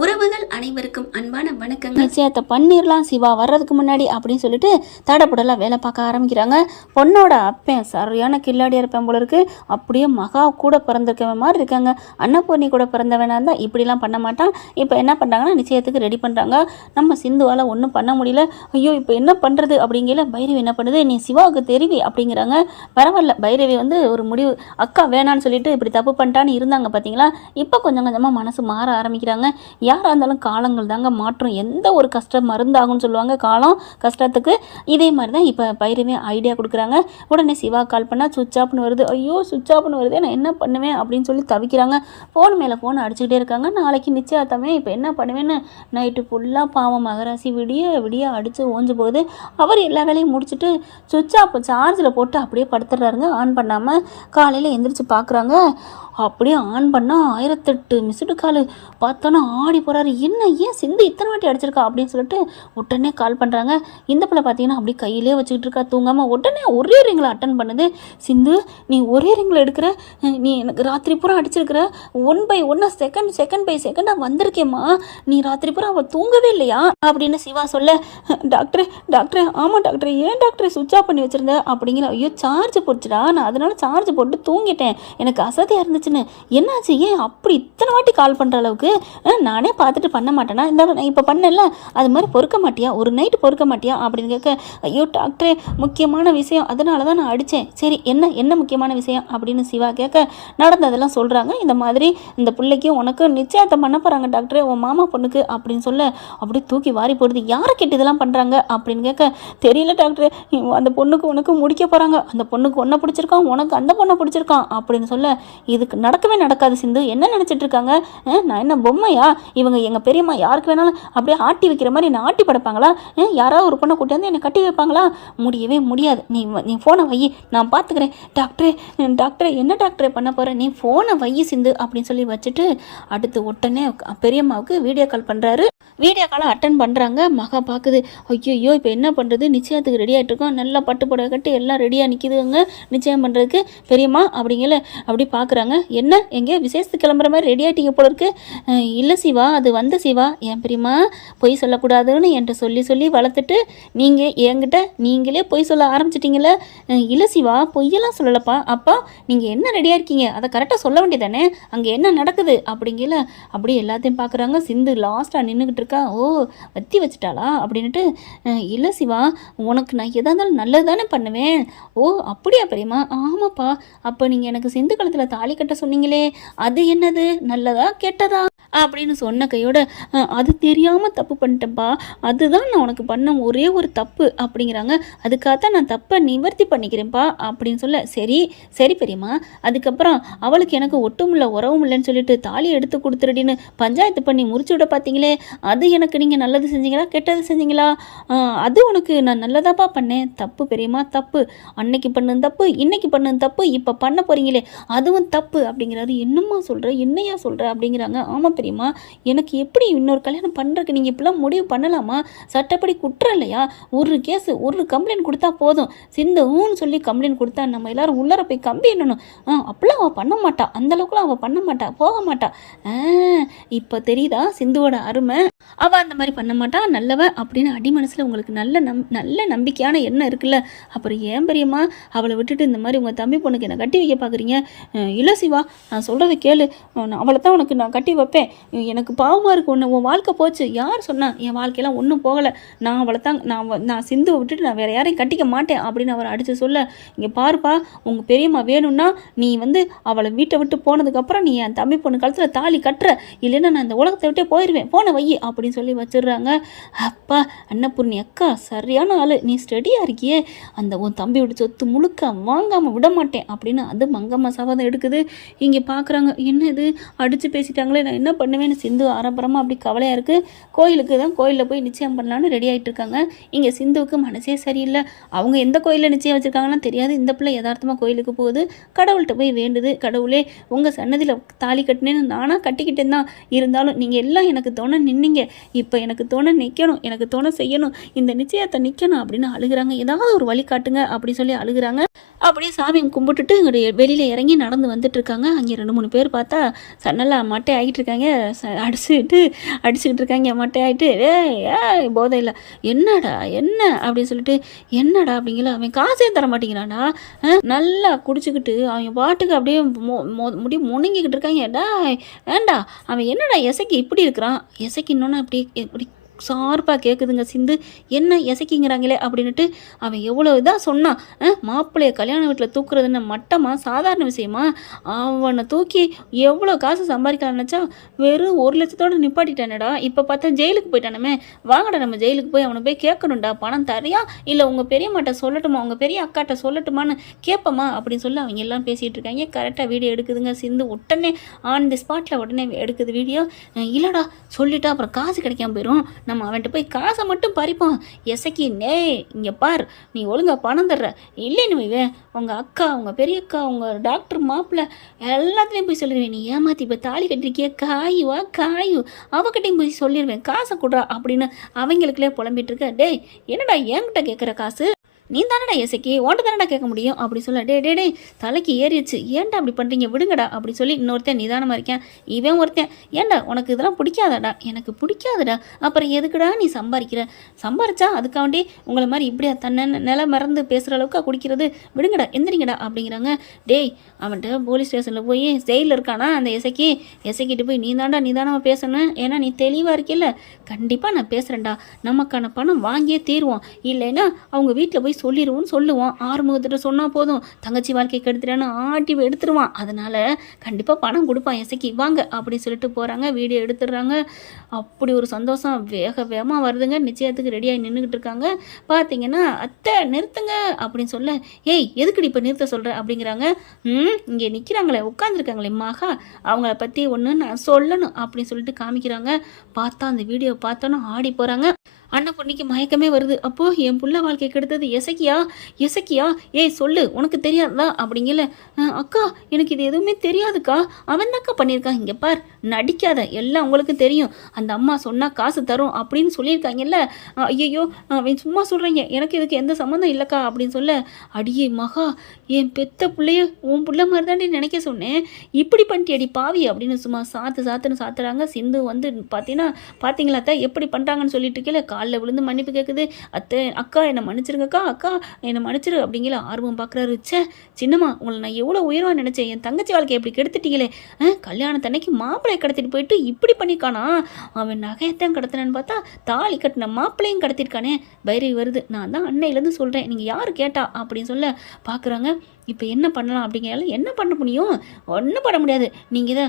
உறவுகள் அனைவருக்கும் அன்பான வணக்கங்கள். நிச்சயத்தை பண்ணிடலாம் சிவா வர்றதுக்கு முன்னாடி அப்படின்னு சொல்லிட்டு தடப்படலாம் வேலை பார்க்க ஆரம்பிக்கிறாங்க. பொண்ணோட அப்பன் சரியான கில்லாடியாக இருப்பேன் போல இருக்கு. அப்படியே மகா கூட பிறந்திருக்கவன் மாதிரி இருக்காங்க. அன்னபூர்ணி கூட பிறந்தவனா இருந்தால் இப்படிலாம் பண்ண மாட்டான். இப்போ என்ன பண்ணுறாங்கன்னா நிச்சயத்துக்கு ரெடி பண்ணுறாங்க. நம்ம சிந்துவால் ஒன்றும் பண்ண முடியல. ஐயோ இப்போ என்ன பண்ணுறது அப்படிங்கிற பைரவி என்ன பண்ணுது, நீ சிவாவுக்கு தெரிவி அப்படிங்கிறாங்க. பரவாயில்ல, பைரவி ஒரு முடிவு, அக்கா வேணான்னு சொல்லிட்டு இப்படி தப்பு பண்ணிட்டான்னு இருந்தாங்க பார்த்தீங்களா. இப்போ கொஞ்சம் கொஞ்சமாக மனசு மாற ஆரம்பிக்கிறாங்க. யாராக இருந்தாலும் காலங்கள் தாங்க மாற்றம். எந்த ஒரு கஷ்டம் மருந்தாகும்னு சொல்லுவாங்க காலம் கஷ்டத்துக்கு. இதே மாதிரி தான் இப்போ பைரவே ஐடியா கொடுக்குறாங்க. உடனே சிவா கால் பண்ணால் சுவிட்ச் ஆஃப்னு வருது. ஐயோ சுவிட்ச் ஆஃப்னு வருதே, நான் என்ன பண்ணுவேன் அப்படின்னு சொல்லி தவிக்கிறாங்க. ஃபோன் மேலே ஃபோன் அடிச்சுக்கிட்டே இருக்காங்க. நாளைக்கு நிச்சயத்தமே, இப்போ என்ன பண்ணுவேன்னு நைட்டு ஃபுல்லாக பாவம் மகராசி விடிய விடிய அடித்து ஓஞ்சு போகுது. அவர் எல்லா வேலையும் முடிச்சுட்டு சுவிட்ச் ஆஃப் சார்ஜில் போட்டு அப்படியே படுத்துடுறாருங்க. ஆன் பண்ணாமல் காலையில் எந்திரிச்சு பார்க்குறாங்க. அப்படியே ஆன் பண்ணால் 1008 மிஸ்டு கால். பார்த்தோன்னா ஆடி போகிறாரு. என்ன ஏன் சிந்து இத்தனை வாட்டி அடிச்சிருக்கா அப்படின்னு சொல்லிட்டு உடனே கால் பண்ணுறாங்க. இந்த பிள்ளை பார்த்தீங்கன்னா அப்படி கையிலே வச்சுக்கிட்டு இருக்கா தூங்காமல். உடனே ஒரே ரிங்கில் அட்டன் பண்ணுது. சிந்து நீ ஒரே ரிங்கில் எடுக்கிற, நீ எனக்கு ராத்திரி பூரா அடிச்சிருக்கிற, 1 by 1 செகண்ட் பை செகண்டாக வந்திருக்கேம்மா, நீ ராத்திரி பூரா அவள் தூங்கவே இல்லையா அப்படின்னு சிவா சொல்ல, டாக்டரே ஆமாம் டாக்டர், ஏன் டாக்டர் சுவிட்ச் ஆஃப் பண்ணி வச்சுருந்த அப்படிங்கிற. ஐயோ சார்ஜ் போட்டுடா, நான் அதனால சார்ஜ் போட்டு தூங்கிட்டேன், எனக்கு அசதியாக இருந்துச்சுன்னு. என்னாச்சு, ஏன் அப்படி இத்தனை வாட்டி கால் பண்ணுற அளவுக்கு? நானே பார்த்துட்டு பண்ண மாட்டேனா, இந்த இப்போ பண்ணல அது மாதிரி பொறுக்க மாட்டியா, ஒரு நைட்டு பொறுக்க மாட்டியா அப்படின்னு கேட்க, ஐயோ டாக்டரே முக்கியமான விஷயம், அதனால தான் நான் அடித்தேன். சரி என்ன முக்கியமான விஷயம் அப்படின்னு சிவா கேட்க, நடந்ததெல்லாம் சொல்கிறாங்க. இந்த மாதிரி இந்த பிள்ளைக்கு உனக்கு நிச்சயத்தை பண்ண போகிறாங்க டாக்டரே, உன் மாமா பொண்ணுக்கு அப்படின்னு சொல்ல அப்படியே தூக்கி வாரி போடுது. யாரை கேட்டு இதெல்லாம் பண்ணுறாங்க அப்படின்னு கேட்க, தெரியல டாக்டரே, அந்த பொண்ணுக்கு உனக்கு முடிக்க போகிறாங்க, அந்த பொண்ணுக்கு ஒன்றை பிடிச்சிருக்கான், உனக்கு அந்த பொண்ணை பிடிச்சிருக்கான் அப்படின்னு சொல்ல, இதுக்கு நடக்கவே நடக்காது சிந்து, என்ன நினச்சிட்டு இருக்காங்க, நான் என்ன பொம்மையா, இவங்க எங்கள் பெரியம்மா யாருக்கு வேணாலும் அப்படியே ஆட்டி வைக்கிற மாதிரி நான் ஆட்டி படைப்பாங்களா, யாராவது ஒரு பொண்ணை கூட்டி வந்து என்னை கட்டி வைப்பாங்களா, முடியவே முடியாது, நீ ஃபோனை வை, நான் பார்த்துக்கிறேன். டாக்டரே என்ன டாக்டரே பண்ண போகிறேன், நீ ஃபோனை வை சிந்து அப்படின்னு சொல்லி வச்சுட்டு அடுத்து உடனே பெரியம்மாவுக்கு வீடியோ கால் பண்ணுறாரு. வீடியோ காலை அட்டன் பண்ணுறாங்க. மகா பார்க்குது. ஐயோ இப்போ என்ன பண்ணுறது, நிச்சயத்துக்கு ரெடி ஆகிட்டு இருக்கோம், நல்லா பட்டு புடவை கட்டி எல்லாம் ரெடியாக நிற்கிதுங்க நிச்சயம் பண்ணுறதுக்கு. பெரியம்மா அப்படிங்கல அப்படி பார்க்குறாங்க. என்ன எங்கே விசேஷத்துக்கு கிளம்புற மாதிரி ரெடி ஆகிட்டீங்க போல இருக்கு. இல்லை சிவா, அது சிவா, என் பெரியம்மா பொய் சொல்லக்கூடாதுன்னு என்கிட்ட சொல்லி வளர்த்துட்டு நீங்கள் என்கிட்ட நீங்களே பொய் சொல்ல ஆரம்பிச்சிட்டிங்களே. இல்லை சிவா, பொய்யெல்லாம் சொல்லலப்பா. அப்பா நீங்கள் என்ன ரெடியாக இருக்கீங்க அதை கரெக்டாக சொல்ல வேண்டியதானே, அங்கே என்ன நடக்குது அப்படிங்கல அப்படி எல்லாத்தையும் பார்க்குறாங்க. சிந்து லாஸ்ட்டாக நின்றுக்கிட்டு இருக்கா. ஓ வத்தி வச்சுட்டாளா அப்படின்ட்டு, இல்லை சிவா உனக்கு நான் எதாக இருந்தாலும் நல்லது தானே பண்ணுவேன். ஓ அப்படியா பெரியம்மா, ஆமாப்பா, அப்போ நீங்கள் எனக்கு சிந்து காலத்தில் தாலி கட்ட சொன்னீங்களே, அது என்னது, நல்லதா கெட்டதா அப்படின்னு சொன்ன கையோட, அது தெரியாமல் தப்பு பண்ணிட்டேன்ப்பா, அதுதான் நான் உனக்கு பண்ண ஒரே ஒரு தப்பு அப்படிங்கிறாங்க. அதுக்காகத்தான் நான் தப்பை நிவர்த்தி பண்ணிக்கிறேன்ப்பா அப்படின்னு சொல்ல, சரி பெரியம்மா, அதுக்கப்புறம் அவளுக்கு எனக்கு ஒட்டும் இல்லை உறவும் இல்லைன்னு சொல்லிட்டு தாலி எடுத்து கொடுத்துருடின்னு பஞ்சாயத்து பண்ணி முறிச்சு விட பார்த்தீங்களே, அது எனக்கு நீங்கள் நல்லது செஞ்சீங்களா கெட்டது செஞ்சீங்களா? அது உனக்கு நான் நல்லதாப்பா பண்ணேன். தப்பு பெரியம்மா, தப்பு, அன்னைக்கு பண்ணது தப்பு, இன்னைக்கு பண்ணது தப்பு, இப்போ பண்ண போகிறீங்களே அதுவும் தப்பு அப்படிங்கிறாரு. என்னம்மா சொல்கிற, என்னையா சொல்கிற அப்படிங்கிறாங்க. ஆமாம் பெரியம்மா, எனக்கு எப்படி இன்னொரு கல்யாணம் பண்ணுறதுக்கு நீங்கள் இப்படிலாம் முடிவு பண்ணலாமா? சட்டப்படி குற்றம் இல்லையா? ஒரு கேஸ் ஒரு கம்ப்ளைண்ட் கொடுத்தா போதும், சிந்துன்னு சொல்லி கம்ப்ளைண்ட் கொடுத்தா நம்ம எல்லாரும் உள்ளர போய் கம்பி என்னணும். அப்படிலாம் அவள் பண்ண மாட்டா, அந்தளவுக்குலாம் அவள் பண்ண மாட்டா, போக மாட்டா. இப்போ தெரியுதா சிந்துவோட அருமை, அவள் அந்த மாதிரி பண்ண மாட்டா, நல்லவ அப்படின்னு அடி மனசில் உங்களுக்கு நல்ல நம்பிக்கையான எண்ணம் இருக்குல்ல, அப்புறம் ஏன் பெரியம்மா அவளை விட்டுட்டு இந்த மாதிரி உங்கள் தம்பி பொண்ணுக்கு என்னை கட்டி வைக்க பார்க்குறீங்க? இல்லை சிவா, நான் சொல்கிறத கேளு, அவளை தான் உனக்கு நான் கட்டி வைப்பேன். எனக்கு பாவமாக இருக்கு, உன் வாழ்க்கை போச்சு. யார் சொன்னா, என் வாழ்க்கையெல்லாம் ஒன்றும் போகலை, நான் அவளை தான் நான் சிந்துவை விட்டுட்டு நான் வேறு யாரையும் கட்டிக்க மாட்டேன் அப்படின்னு அவர் அடித்து சொல்ல, இங்கே பாருப்பா, உங்கள் பெரியம்மா வேணும்னா நீ அவளை வீட்டை விட்டு போனதுக்கப்புறம் நீ என் தம்பி பொண்ணு கழுத்தில் தாலி கட்டுற, இல்லைன்னா நான் இந்த உலகத்தை விட்டே போயிடுவேன், போன வை அப்படின்னு சொல்லி வச்சிடுறாங்க. அப்பா அன்னபூர்ணி அக்கா சரியான ஆள், நீ ஸ்டடியாக இருக்கியே, அந்த உன் தம்பியோட சொத்து முழுக்க வாங்காமல் விட மாட்டேன் அப்படின்னு அது மங்கம்மா சவாதம் எடுக்குது. இங்கே பார்க்குறாங்க, என்ன இது அடித்து பேசிட்டாங்களே, நான் என்ன பண்ணுவேன்னு சிந்து ஆரம்பரமாக அப்படி கவலையாக இருக்குது. கோயிலில் போய் நிச்சயம் பண்ணலான்னு ரெடி ஆகிட்டு இருக்காங்க. இங்கே சிந்துவுக்கு மனசே சரியில்லை. அவங்க எந்த கோயிலில் நிச்சயம் வச்சுருக்காங்கன்னு தெரியாது. இந்த பிள்ளை யதார்த்தமாக கோயிலுக்கு போகுது, கடவுள்கிட்ட போய் வேண்டுது, கடவுளே உங்கள் சன்னதியில் தாலி கட்டினேன்னு நானாக கட்டிக்கிட்டேன் தான், இருந்தாலும் நீங்கள் எல்லாம் எனக்கு தோணை நின்னீங்க, இப்போ எனக்கு தோணை நிற்கணும், எனக்கு தோணை செய்யணும், இந்த நிச்சயத்தை நிற்கணும் அப்படின்னு அழுகிறாங்க. ஏதாவது ஒரு வழி காட்டுங்க அப்படின்னு சொல்லி அழுகிறாங்க. அப்படியே சாமி கும்பிட்டுட்டு இங்கே வெளியில் இறங்கி நடந்து வந்துட்டு இருக்காங்க. அங்கே 2-3 பேர் பார்த்தா நல்லா மட்டை ஆகிட்டு இருக்காங்க. அடிச்சுக்கிட்டு இருக்காங்க மட்டை ஆகிட்டு. ஏய் போதையில் என்னடா என்ன அப்படின்னு சொல்லிட்டு என்னடா அப்படிங்கல அவன் காசே தர மாட்டேங்கிறான்டா. நல்லா குடிச்சுக்கிட்டு அவங்க பாட்டுக்கு அப்படியே முடி முணங்கிக்கிட்டு இருக்காங்க. டா ஏண்டா அவன் என்னடா எசைக்கு இப்படி இருக்கிறான். எசைக்கின்னொன்னு அப்படி இப்படி ஷார்ப்பாக கேட்குதுங்க சிந்து. என்ன எசைக்கிங்கிறாங்களே அப்படின்ட்டு அவன் எவ்வளோ இதாக சொன்னான். மாப்பிள்ளைய கல்யாண வீட்டில் தூக்குறதுன்னு மட்டமாக சாதாரண விஷயமா? அவனை தூக்கி எவ்வளோ காசு சம்பாதிக்கலாம்னு நினச்சா வெறும் 1 லட்சத்தோடு நிப்பாட்டிட்டானடா. இப்போ பார்த்தா ஜெயிலுக்கு போயிட்டானுமே. வாங்கடா நம்ம ஜெயிலுக்கு போய் அவனை போய் கேட்கணும்டா. பணம் தரையா இல்லை உங்கள் பெரியம்மாட்ட சொல்லட்டுமா, உங்கள் பெரிய அக்காட்ட சொல்லட்டுமான்னு கேட்போமா அப்படின்னு சொல்லி அவங்க எல்லாம் பேசிகிட்டு இருக்காங்க. கரெக்டாக வீடியோ எடுக்குதுங்க சிந்து. உடனே ஆன் தி ஸ்பாட்டில் உடனே எடுக்குது வீடியோ. இல்லைடா சொல்லிட்டா அப்புறம் காசு கிடைக்காம போயிடும், நம்ம அவன்கிட்ட போய் காசை மட்டும் பறிப்போம். எசக்கி நே இங்கே பார், நீ ஒழுங்கா பணம் தர்ற இல்லைன்னு வைவேன் உங்கள் அக்கா, உங்கள் பெரிய அக்கா, உங்கள் டாக்டர் மாப்பிள்ளை எல்லாத்துலேயும் போய் சொல்லிடுவேன். நீ ஏமாற்றி இப்போ தாலி கட்டிருக்கிய காயு அவகிட்டையும் போய் சொல்லிடுவேன் காசை கொடுறா அப்படின்னு அவங்களுக்குள்ளே புலம்பிட்டு இருக்க. டேய் என்னடா என்கிட்ட கேட்குற காசு, நீ தானடா எசைக்கு ஓன்ட்டு தானடா கேட்க முடியும் அப்படி சொல்ல. டே தலைக்கு ஏறிடுச்சு, ஏன்டா அப்படி பண்ணுறீங்க விடுங்கடா அப்படி சொல்லி இன்னொருத்தன் நிதானமாக இருக்கேன். இவன் ஒருத்தன் ஏன்டா உனக்கு இதெல்லாம் பிடிக்காதடா. எனக்கு பிடிக்காதுடா. அப்புறம் எதுக்குடா நீ சம்பாரிச்சா அதுக்காண்டி உங்களை மாதிரி இப்படியா தன்னை நிலை மறந்து பேசுகிற அளவுக்கு குடிக்கிறது, விடுங்கடா எந்திரிங்கடா அப்படிங்கிறாங்க. டேய் அவன்கிட்ட போலீஸ் ஸ்டேஷனில் போய் ஜெயிலில் இருக்கானா அந்த எசைக்கிட்டு போய் நிதானமாக பேசணும். ஏன்னா நீ தெளிவாக இருக்கில்ல. கண்டிப்பாக நான் பேசுகிறேன்டா, நமக்கான பணம் வாங்கியே தீருவோம். இல்லைன்னா அவங்க வீட்டில் போய் சொல்லுவான். ஆறுமுகத்திட்ட சொன்னால் போதும் தங்கச்சி வாழ்க்கை கெடுத்துட்டான்னு ஆட்டி எடுத்துருவான். அதனால் கண்டிப்பாக பணம் கொடுப்பான் எசைக்கு, வாங்க அப்படி சொல்லிட்டு போகிறாங்க. வீடியோ எடுத்துடுறாங்க. அப்படி ஒரு சந்தோஷம் வேகமாக வருதுங்க. நிச்சயத்துக்கு ரெடியாகி நின்றுக்கிட்டு இருக்காங்க. பார்த்தீங்கன்னா அத்தை நிறுத்துங்க அப்படின்னு சொல்ல, ஏய் எதுக்குடி இப்போ நிறுத்த சொல்கிற அப்படிங்கிறாங்க. இங்கே நிற்கிறாங்களே உட்காந்துருக்காங்களே மகா, அவங்கள பற்றி ஒன்று நான் சொல்லணும் அப்படின்னு சொல்லிட்டு காமிக்கிறாங்க. பார்த்தா அந்த வீடியோ பார்த்தோன்னா ஆடி போகிறாங்க. அன்னபூர்ணிக்கு மயக்கமே வருது. அப்போது என் புள்ள வாழ்க்கை கெடுத்தது எசக்கியா ஏய் சொல்லு உனக்கு தெரியாதா அப்படிங்கல. அக்கா எனக்கு இது எதுவுமே தெரியாதுக்கா, அவன் தான்க்கா பண்ணியிருக்கான். இங்கே பார் நடிக்காத, எல்லாம் உங்களுக்கு தெரியும். அந்த அம்மா சொன்னால் காசு தரும் அப்படின்னு சொல்லியிருக்காங்கல்ல. ஐயோ அவன் சும்மா சொல்கிறீங்க, எனக்கு இதுக்கு எந்த சம்மந்தம் இல்லைக்கா அப்படின்னு சொல்ல. அடியே மகா, என் பெத்த பிள்ளைய உன் பிள்ளை மாதிரி தாண்டி நினைக்க சொன்னேன், இப்படி பண்ணிட்டியடி பாவி அப்படின்னு சும்மா சாத்துன்னு சாத்துறாங்க. சிந்து வந்து பார்த்தீங்களா அத்தை எப்படி பண்ணுறாங்கன்னு சொல்லிட்டு இருக்கல. காலில் விழுந்து மன்னிப்பு கேட்குது. அக்கா என்னை மன்னிச்சிருங்கக்கா, அக்கா என்னை மன்னிச்சிரு அப்படிங்கிற ஆர்வம் பார்க்குறாரு. சின்னம்மா உங்களை நான் எவ்வளோ உயர்வாக நினச்சேன், என் தங்கச்சி வாழ்க்கை எப்படி கெடுத்துட்டீங்களே. கல்யாணத்தன்னைக்கு மாப்பிள்ளையை கடத்திட்டு போயிட்டு இப்படி பண்ணிக்கானா. அவன் நகையத்தான் கடத்தினான்னு பார்த்தா தாலி கட்டின மாப்பிள்ளையும் கடத்திருக்கானே. பைரவி வருது. நான் தான் அன்னையிலேருந்து சொல்கிறேன், நீங்கள் யார் கேட்டா அப்படின்னு சொல்ல பார்க்குறாங்க. இப்போ என்ன பண்ணலாம் அப்படிங்கிறால. என்ன பண்ண முடியும், ஒன்றும் பண்ண முடியாது. நீங்கள் இதை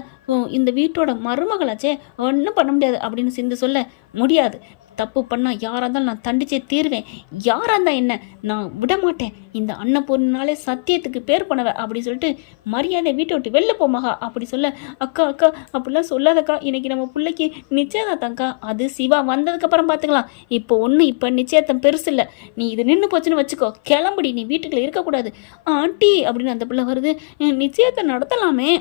இந்த வீட்டோட மருமகளாச்சே, ஒன்றும் பண்ண முடியாது அப்படின்னு சிந்து சொல்ல. முடியாது, தப்பு பண்ணால் யாராக இருந்தாலும் நான் தண்டிச்சே தீர்வேன். யாராக இருந்தால் என்ன, நான் விட மாட்டேன். இந்த அன்னபூர்ணினாலே சத்தியத்துக்கு பேர் பண்ணவ அப்படின்னு சொல்லிட்டு மரியாதை வீட்டை விட்டு வெளில போமாகா அப்படி சொல்ல. அக்கா அப்படிலாம் சொல்லாதக்கா, இன்னைக்கு நம்ம பிள்ளைக்கு நிச்சயதார்த்தம்க்கா, அது சிவா வந்ததுக்கப்புறம் பார்த்துக்கலாம். இப்போ நிச்சயத்தம் பெருசு இல்லை. நீ இது நின்று போச்சுன்னு வச்சுக்கோ, கிளம்புடி, நீ வீட்டுக்குள்ளே இருக்கக்கூடாது. ஆண்டி அப்படின்னு அந்த பிள்ளை வருது. நிச்சயத்தை நடத்தலாமே,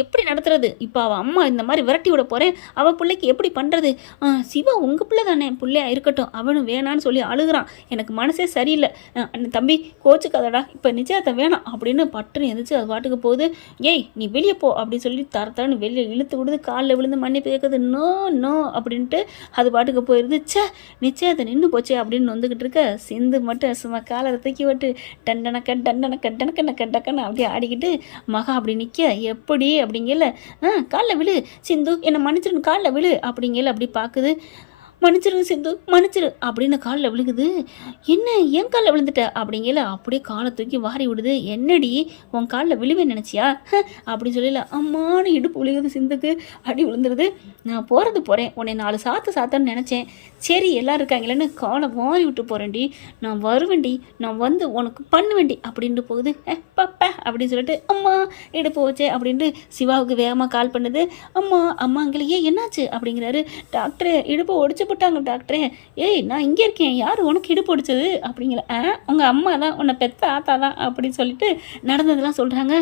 எப்படி நடத்துறது? இப்போ அவள் அம்மா இந்த மாதிரி விரட்டி விட போகிறேன், அவள் பிள்ளைக்கு எப்படி பண்ணுறது? சிவா உங்கள் பிள்ளை தானே, பிள்ளையா இருக்கட்டும், அவனும் வேணான்னு சொல்லி அழுகிறான். எனக்கு மனசே சரியில்லை. தம்பி கோச்சுக்காதடா, இப்போ நிச்சயத்தை வேணாம் அப்படின்னு பட்டுன்னு எந்திரிச்சு அது பாட்டுக்கு போகுது. ஏய் நீ வெளியே போ அப்படின்னு சொல்லி தரன்னு வெளியே இழுத்து விடுது. காலில் விழுந்து மன்னிப்பு கேட்குது. நோ அப்படின்ட்டு அது பாட்டுக்கு போயிடுது. நிச்சயத்தை நின்று போச்சே அப்படின்னு வந்துக்கிட்டு இருக்க. சிந்து மட்டும் சும்மா காலை தூக்கி விட்டு டண்டனக்கன்னு அப்படியே ஆடிக்கிட்டு மகா அப்படி நிற்க. எப்படி அப்படிங்கல. காலில் விழு சிந்து, என்னை மன்னிச்சிருன்னு காலில் விழு அப்படிங்கல. அப்படி பார்க்குது. மன்னிச்சிருங்க சிந்து, மன்னிச்சிரு அப்படின்னு காலில் விழுகுது. என்ன ஏன் காலில் விழுந்துட்ட அப்படிங்கல. அப்படியே காலை தூக்கி வாரி விடுது. என்னடி உன் காலில் விழுவேன்னு நினச்சியா அப்படின்னு சொல்லல. அம்மானு இடுப்பு விழுகுது. சிந்துக்கு அடி விழுந்துருது. நான் போகிறேன், உன்னை 4 சாத்தன்னு நினச்சேன். சரி எல்லோரும் இருக்காங்களேன்னு காலை வாரி விட்டு போகிறேன்டி, நான் வருவேன்டி, நான் வந்து உனக்கு பண்ணுவேண்டி அப்படின்ட்டு போகுது. பப்பா அப்படின்னு சொல்லிட்டு அம்மா இடுப்பு வச்சே அப்படின்ட்டு சிவாவுக்கு வேகமாக கால் பண்ணுது. அம்மாங்களே என்னாச்சு அப்படிங்கிறாரு. டாக்டர் இடுப்பு ஒடிச்சு போட்டாங்க டாக்டரே. ஏய் நான் இங்கே இருக்கேன், யார் உனக்கு இடுப்பு ஒடிச்சது அப்படிங்கிற. உங்கள் அம்மா தான், உன்னை பெத்த ஆத்தா தான் அப்படின்னு சொல்லிட்டு நடந்ததெல்லாம் சொல்கிறாங்க.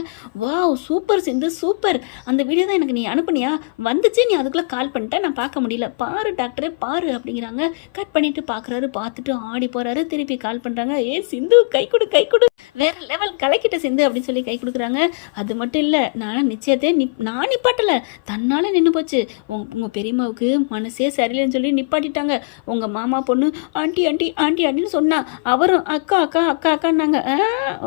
வாவ் சூப்பர் சிந்து சூப்பர், அந்த வீடியோ தான் எனக்கு நீ அனுப்புனியா, வந்துச்சு நீ அதுக்குள்ளே கால் பண்ணிட்டேன், நான் பார்க்க முடியல, பாரு டாக்டரே பாரு அப்படிங்கிறாங்க. கட் பண்ணிவிட்டு பார்க்குறாரு, பார்த்துட்டு ஆடி போகிறாரு, திருப்பி கால் பண்ணுறாங்க. ஏ சிந்து கை கொடு கை கொடு, வேற லெவல் கலக்கிட்ட சிந்து அப்படின்னு சொல்லி கை கொடுக்குறாங்க. அது மட்டும் இல்லை, நான் நிச்சயத்தை நான் நிப்பாட்டலை, தன்னால் நின்று போச்சு. உங்கள் பெரியம்மாவுக்கு மனசே சரியில்லைன்னு சொல்லி நிப்பாட்டிட்டாங்க. உங்கள் மாமா பொண்ணு ஆண்டி ஆண்டி ஆண்டி ஆண்டின்னு சொன்னா, அவரும் அக்கா அக்கா அக்கா அக்கான்னாங்க.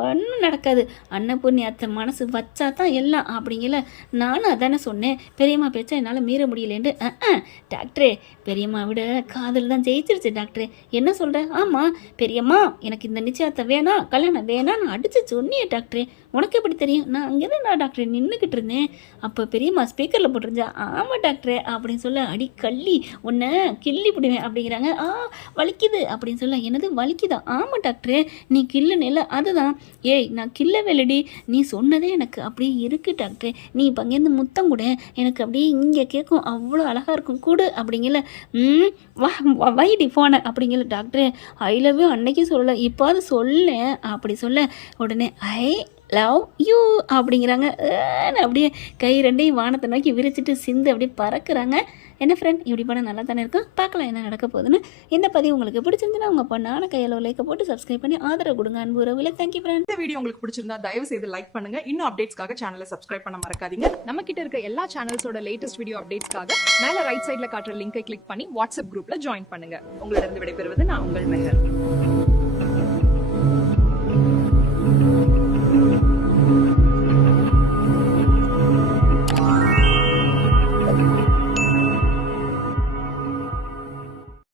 ஒன்றும் நடக்காது, அன்னபூர்ணி அத்தை மனசு வச்சா தான் எல்லாம் அப்படிங்கல. நானும் அதானே சொன்னேன், பெரியம்மா பேச்சா என்னால் மீற முடியலேண்டு. டாக்டரே பெரியம்மா விட காதல் தான் ஜெயிச்சிருச்சு டாக்டரே. என்ன சொல்கிறேன்? ஆமாம் பெரியம்மா எனக்கு இந்த நிச்சயத்தை வேணாம், கல்யாணம் வேணாம் நான் அடித்து சொன்னியே டாக்டரே, உனக்கு எப்படி தெரியும்? நான் அங்கே தான் நான் டாக்டரே நின்றுக்கிட்டு இருந்தேன், அப்போ பெரியம்மா ஸ்பீக்கரில் போட்டிருந்தா. ஆமாம் டாக்டரே அப்படின்னு சொல்ல, அடி கள்ளி உன்னை கிள்ளி பிடிவேன் அப்படிங்கிறாங்க. வலிக்குது அப்படின்னு சொல்ல, என்னது வலிக்குதா? ஆமாம் டாக்டரே நீ கில்லுன்னு அதுதான். ஏய் நான் கில்லவேலடி, நீ சொன்னதே எனக்கு அப்படியே இருக்குது டாக்டரே, நீ இப்போ அங்கேருந்து முத்தம் கூட எனக்கு அப்படியே இங்கே கேட்கும், அவ்வளோ அழகாக இருக்கும் கூடு அப்படிங்கல. வைடி போன அப்படிங்கல. டாக்டரே ஐ லவ் யூ அன்னைக்கு சொல்லலை, இப்போ அது சொல்ல அப்படி சொல்ல உடனே ஐ லவ் யூ அப்படிங்கிறாங்க. அப்படியே கை ரெண்டையும் வானத்தை நோக்கி விரிச்சிட்டு சிந்து அப்படியே பறக்குறாங்க. என்ன ஃப்ரெண்ட் இப்படி பண்ண நல்லா தானே இருக்கும், பார்க்கலாம் என்ன நடக்க போகுதுன்னு. இந்த பதிவு உங்களுக்கு பிடிச்சிருந்துன்னா உங்கள் பொண்ணான கையில் லைக்கை போட்டு சப்ஸ்கிரைப் பண்ணி ஆதரவு கொடுங்க. அன்பு உறவுல தேங்க்யூ ஃப்ரெண்ட். இந்த வீடியோ உங்களுக்கு பிடிச்சிருந்தா தயவு செய்து லைக் பண்ணுங்க. இன்னும் அப்டேட்ஸ்க்காக சேனலை சப்ஸ்கிரைப் பண்ண மறக்காதீங்க. நம்ம கிட்ட இருக்க எல்லா சேனல்ஸோட லேட்டஸ்ட் வீடியோ அப்டேட்ஸ்க்காக மேல ரைட் சைடுல காட்டுற லிங்கை கிளிக் பண்ணி வாட்ஸ்அப் குரூப்ல ஜாயின் பண்ணுங்க. உங்களிடம் விடைபெறுவது நான் உங்கள் மெஹர்.